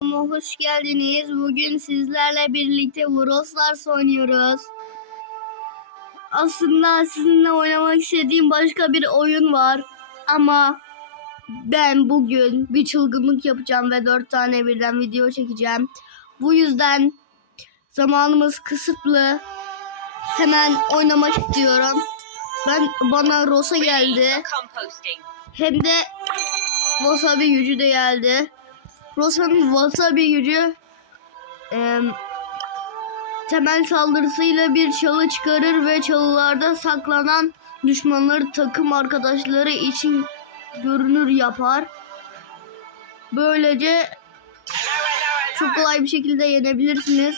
kanalıma hoş geldiniz. Bugün sizlerle birlikte Vroslar oynuyoruz. Aslında sizinle oynamak istediğim başka bir oyun var. Ama ben bugün bir çılgınlık yapacağım ve dört tane birden video çekeceğim. Bu yüzden zamanımız kısıtlı. Hemen oynamak istiyorum. Ben bana Rosa geldi. Hem de wasabi gücü de geldi. Rosa'nın wasabi gücü e, temel saldırısıyla bir çalı çıkarır ve çalılarda saklanan düşmanları takım arkadaşları için görünür yapar. Böylece çok kolay bir şekilde yenebilirsiniz.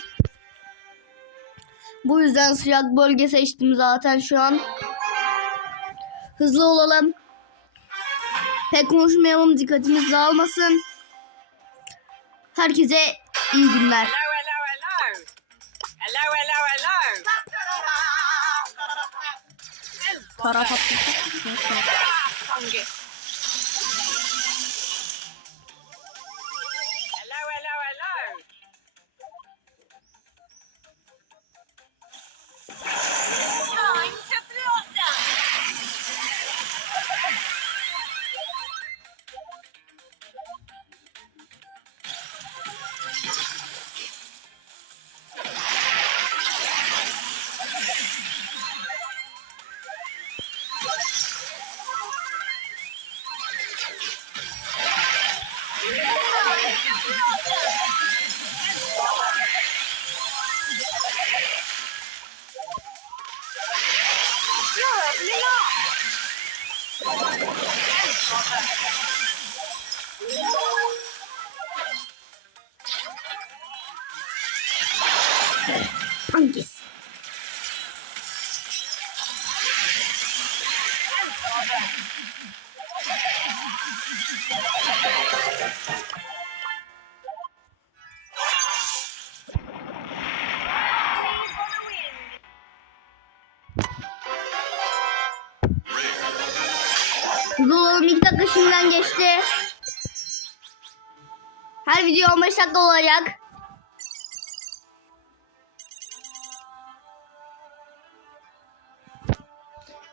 Bu yüzden sıcak bölge seçtim zaten şu an. Hızlı olalım. Pek konuşmayalım dikkatimiz dağılmasın. Herkese iyi günler. Hello, hello, hello. Hello, hello, hello. Para patladı. Olalım 2 dakika şimdiden geçti. Her video 15 dakika olacak.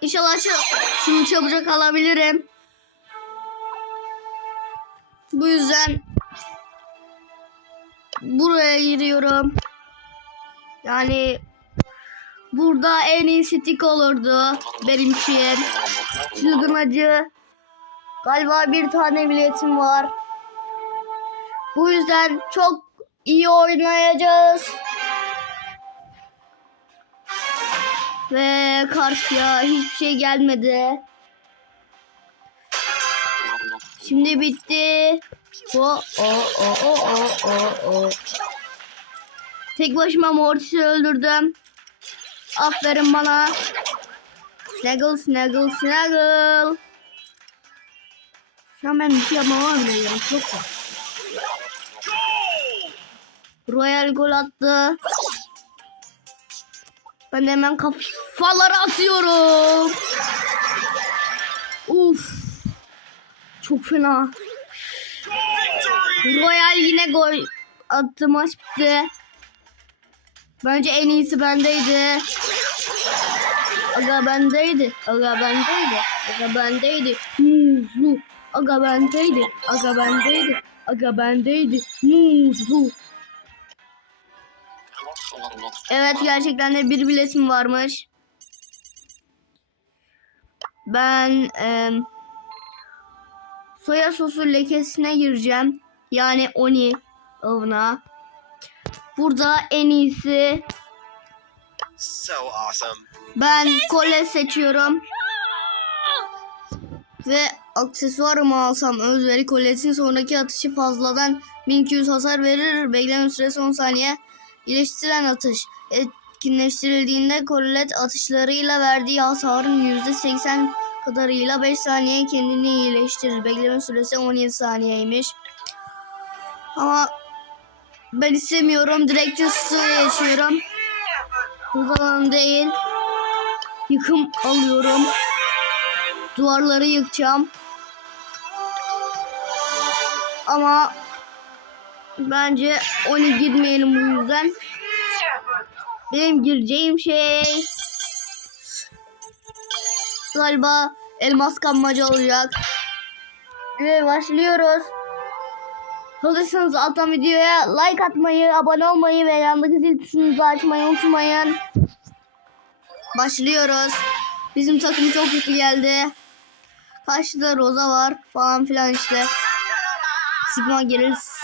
İnşallah şu, şunu çabucak alabilirim. Bu yüzden buraya giriyorum. Yani burada en iyi stick olurdu benim için. Çılgın acı. Galiba bir tane biletim var. Bu yüzden çok iyi oynayacağız. Ve karşıya hiçbir şey gelmedi. Şimdi bitti. O o o o o o o. Tek başıma Mortis'i öldürdüm. Aferin bana. Snaggle, snaggle, snaggle. Şu an ben bir şey yapmama bile gerek yok da. Royal gol attı. Ben de hemen kafaları atıyorum. Çok fena. Royal yine gol attı maç bitti. Bence en iyisi bendeydi. Aga bendeydi. Aga bendeydi. Aga bendeydi. Muzlu. Aga bendeydi. Aga bendeydi. Aga bendeydi. Muzlu. Evet gerçekten de bir biletim varmış. Ben em, soya sosu lekesine gireceğim. Yani Oni avına. Burada en iyisi So awesome. ben kole seçiyorum. Ve aksesuarımı alsam özveri kolesin sonraki atışı fazladan 1200 hasar verir. Bekleme süresi 10 saniye. İyileştiren atış. Etkinleştirildiğinde kolet atışlarıyla verdiği hasarın %80 kadarıyla 5 saniye kendini iyileştirir. Bekleme süresi 17 saniyeymiş. Ama ben istemiyorum. Direkt hızlı yaşıyorum. Alanı değil. Yıkım alıyorum. Duvarları yıkacağım. Ama Bence onu girmeyelim bu yüzden. Benim gireceğim şey galiba elmas kanmaca olacak. Ve başlıyoruz. Hazırsanız alttan videoya like atmayı, abone olmayı ve yandaki zil tuşunu da açmayı unutmayın. Başlıyoruz. Bizim takım çok kötü geldi. Karşıda Roza var falan filan işte. Sigma geliriz.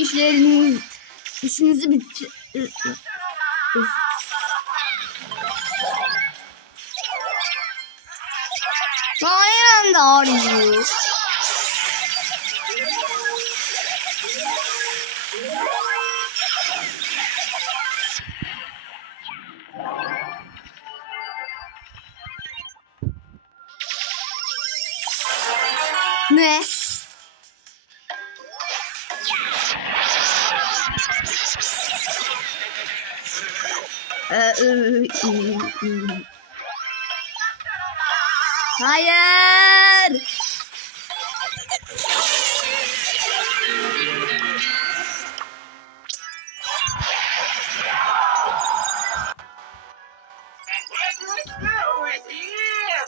İşleriniz işinizi bitir. Am the audio. Ne? Hayır. is here,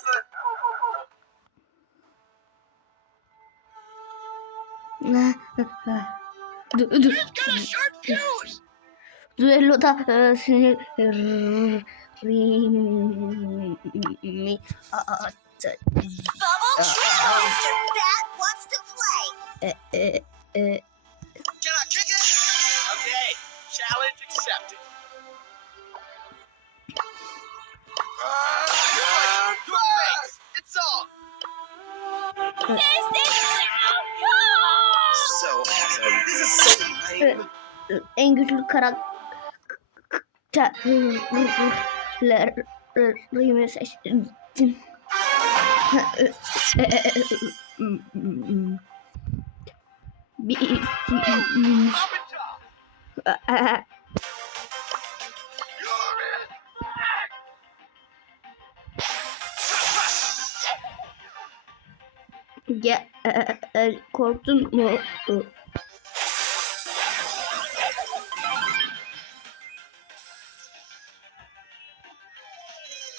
but Dur, dur. Düelloda e, sinir mi attı. Challenge accepted. En güçlü karakterlerimi seçtim. Bir, iki, üç. Gel, korktun mu?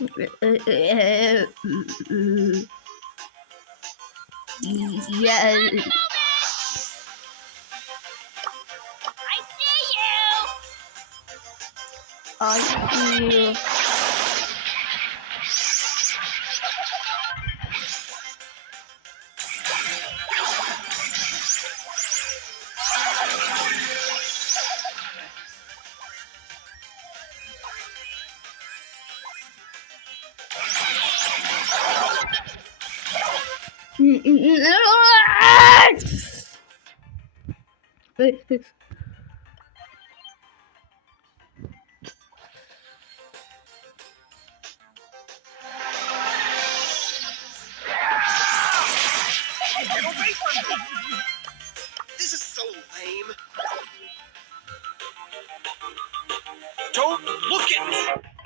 yeah. I see you. I see you. This is so lame. Don't look at me.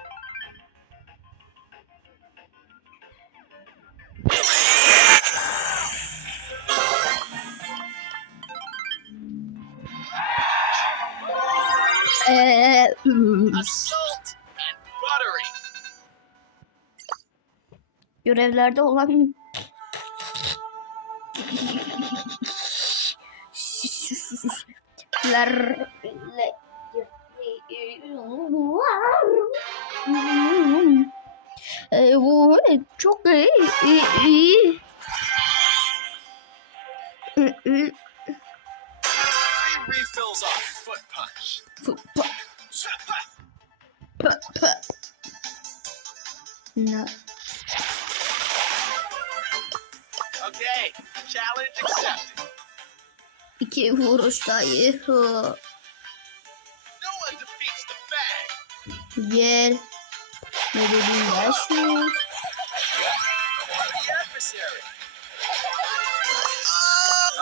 Buttery. Görevlerde olan Ee, çok iyi. Dayı. Gel. Ne dediğin başlıyor.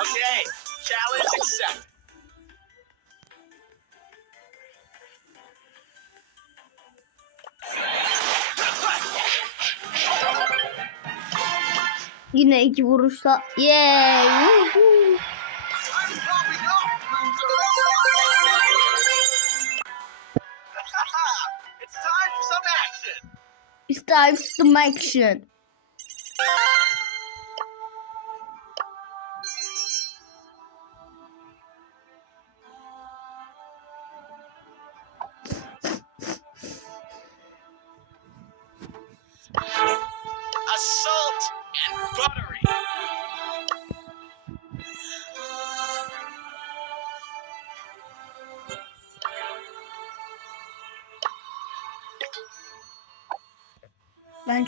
Okay, challenge accepted. Yine iki vuruşta. Yay. Woohoo. dives to Mike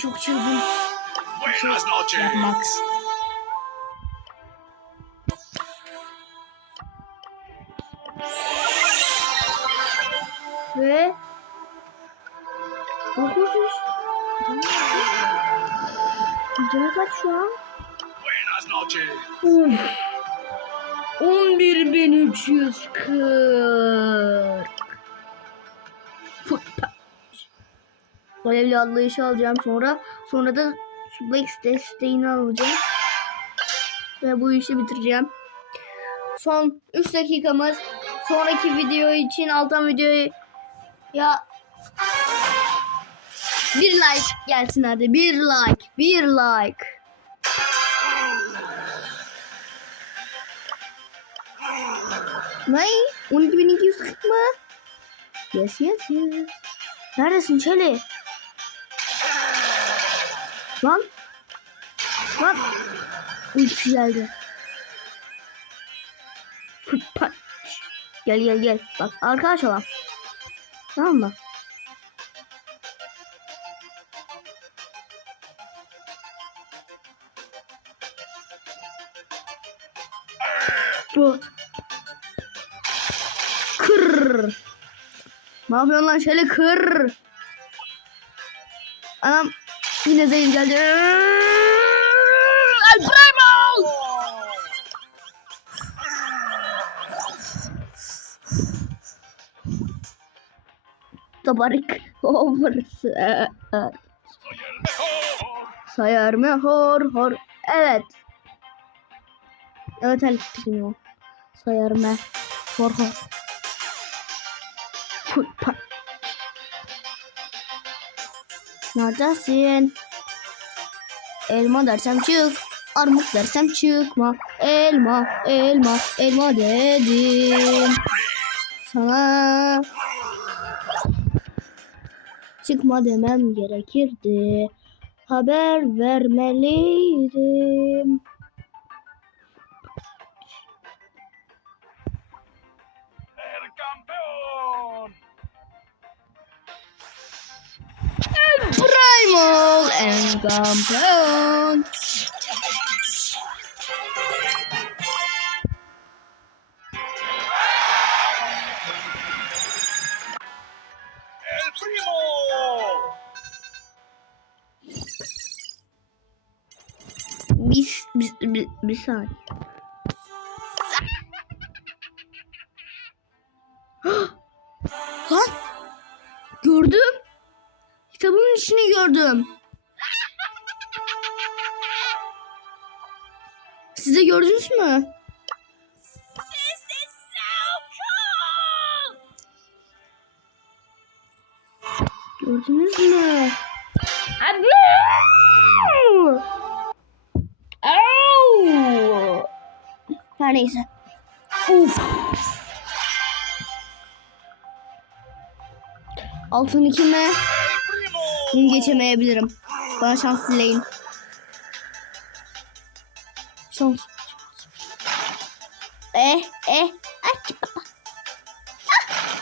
çok çılgın. Buenas noches. Max. Ve 900 Canı kaç şu an? Buenas noches. Uf. 11340 Alevli atlayışı alacağım sonra. Sonra da suplex desteğini alacağım. Ve bu işi bitireceğim. Son 3 dakikamız. Sonraki video için alttan videoyu ya bir like gelsin hadi. Bir like. Bir like. Ne? 12240 mı? Yes yes yes. Neredesin Çeli? Lan. Lan. Ultisi geldi. Pat. Gel gel gel. Bak arkadaş olan. Tamam mı? Bu. Kır. Ne yapıyorsun lan şöyle kır. Anam yine zehir geldi. El Primo! Tabarik over. Sayar mı hor hor. Evet. Evet El Primo. Sayar mı hor hor. Fut- Neredesin? Elma dersem çık. Armut dersem çıkma. Elma, elma, elma dedim. Sana çıkma demem gerekirdi. Haber vermeliydim. Primal and Compound. El primo. Bir, bir, bir, bir saniye. Gördüm. Siz de gördünüz mü? Gördünüz mü? Abi! Au! Her neyse. Uf. Altın iki mi? Bunu geçemeyebilirim. Bana şans dileyin. Şans. Eh eh. Aç baba. Ah!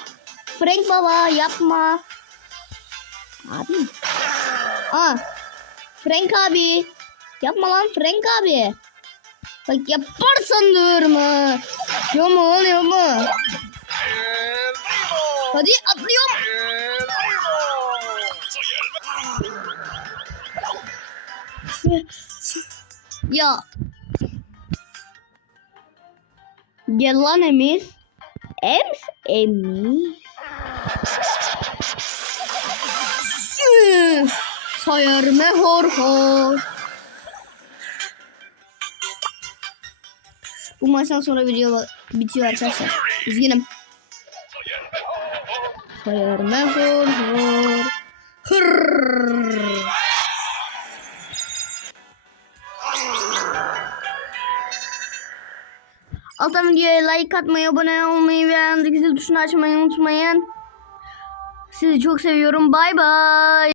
Frank baba yapma. Abi. Aa. Frank abi. Yapma lan Frank abi. Bak yaparsan durma. Yo mu oluyor mu? Hadi atlıyorum. El Ya. Gel lan Emir. Ems Emir. Sayar me hor hor. Bu maçtan sonra video bitiyor arkadaşlar. Üzgünüm. Sayar me hor hor. Hırrrr. Alttan videoya like atmayı, abone olmayı ve yanındaki zil tuşunu açmayı unutmayın. Sizi çok seviyorum. Bay bay.